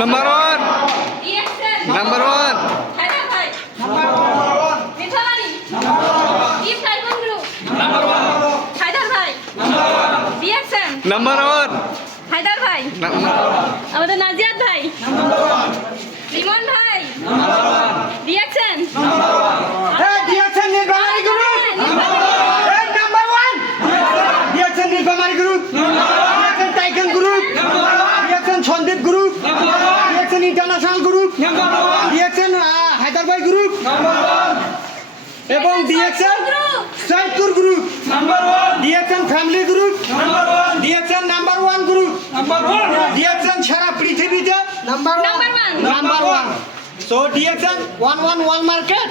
Number one number one number one Haidar ভাই। আমাদের নাজিয়াত ভাই। Group! Diaksen International Group! Diaksen uh, Hyderabad Group! এবং DXN Saidpur group DXN family group DXN number one group DXN সারা পৃথিবীতে number number one. Number one so DXN one one one market